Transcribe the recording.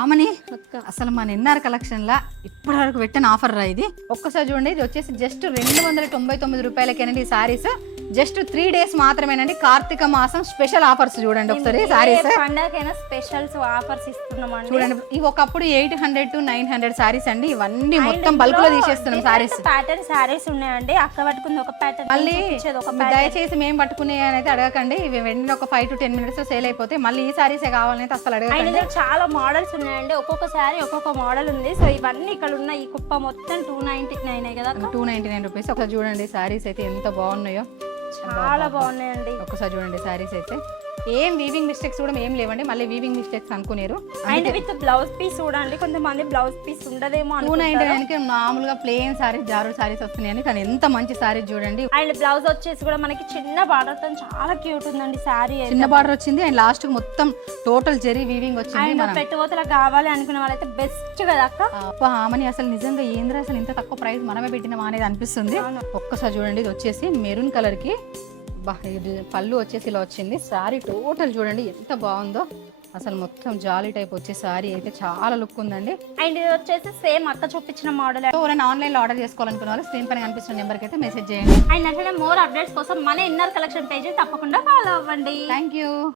ఆమని అసలు మన NR collection లా ఇప్పటి వరకు పెట్టిన ఆఫర్ రా ఇది. ఒక్కసారి చూడండి, ఇది వచ్చేసి జస్ట్ 299 రూపాయలకేనండి ఈ సారీస్. జస్ట్ 3 డేస్ మాత్రమేనండి. కార్తీక మాసం స్పెషల్ ఆఫర్స్ చూడండి ఒకసారి సారీస్. పండగకైనా స్పెషల్స్ ఆఫర్స్ ఇస్తున్నామండి. చూడండి, ఇవి ఒకప్పుడు 800 to 900 సారీస్ అండి. ఇవన్నీ మొత్తం బల్క్ లో తీసేస్తున్నాం సారీస్. ప్యాటర్న్ సారీస్ ఉన్నాయండి. అక్క పట్టుకుంది ఒక ప్యాటర్న్, మళ్ళీ దయచేసి మేము పట్టుకునే అనేది అడగకండి. ఇవి వెంటనే ఒక 5 to 10 minutes సేల్ అయిపోతే మళ్ళీ ఈ సారీసే కావాలని అసలు అడగకండి. చాలా మోడల్స్ ఉన్నాయండి. ఒక్కొక్క సారీ ఒక్కొక్క మోడల్ ఉంది. సో ఇవన్నీ ఇక్కడ ఉన్న ఈ కుప్ప మొత్తం 299 కదా, 299 రూపీస్. ఒకసారి చూడండి సారీస్ అయితే ఎంత బాగున్నాయో, చాలా బాగున్నాయండి. ఒకసారి చూడండి సారీస్ అయితే ఏం వీవింగ్ మిస్టేక్స్ కూడా ఏం లేవండి. మళ్ళీ వీవింగ్ మిస్టేక్స్ అనుకునేరు. అండ్ విత్ బ్లౌజ్ పీస్ చూడండి, కొంతమంది బ్లౌజ్ పీస్ ఉండదేమో. 299కి మామూలుగా ప్లెయిన్ సారీస్, జారు సారీస్ వస్తున్నాయని, కానీ ఎంత మంచి సారీస్ చూడండి. అండ్ బ్లౌజ్ వచ్చేసి కూడా మనకి చిన్న బార్డర్ తో చాలా క్యూట్ ఉందండి సారీ. చిన్న బార్డర్ వచ్చింది అండ్ లాస్ట్ మొత్తం టోటల్ జెరీ వీవింగ్ వచ్చింది. అండ్ పెట్టుకోతలా కావాలి అనుకునే వాళ్ళైతే బెస్ట్ కదా అక్క. ఆమని అసలు నిజంగా ఏంద్రా అసలు ఇంత తక్కువ ప్రైస్ మనమే పెట్టినామా అనేది అనిపిస్తుంది. ఒక్కసారి చూడండి, ఇది వచ్చేసి మెరూన్ కలర్ కి పళ్ళు వచ్చేసి ఇలా వచ్చింది. సారీ టోటల్ చూడండి ఎంత బాగుందో. అసలు మొత్తం జాలీ టైప్ వచ్చే సారీ అయితే చాలా లుక్ ఉందండి. అండ్ ఇది వచ్చేసి సేమ్ అక్క చూపించిన మోడల్. ఎవరైనా ఆన్లైన్ లో ఆర్డర్ చేసుకోవాలనుకున్న వాళ్ళు స్క్రీన్ పైన కనిపిస్తున్న నెంబర్కి అయితే మెసేజ్ చేయండి. అండ్ అట్లనే మోర్ అప్డేట్స్ కోసం మన ఇన్నర్ కలెక్షన్ పేజ్ తప్పకుండా ఫాలో అవ్వండి. Thank you.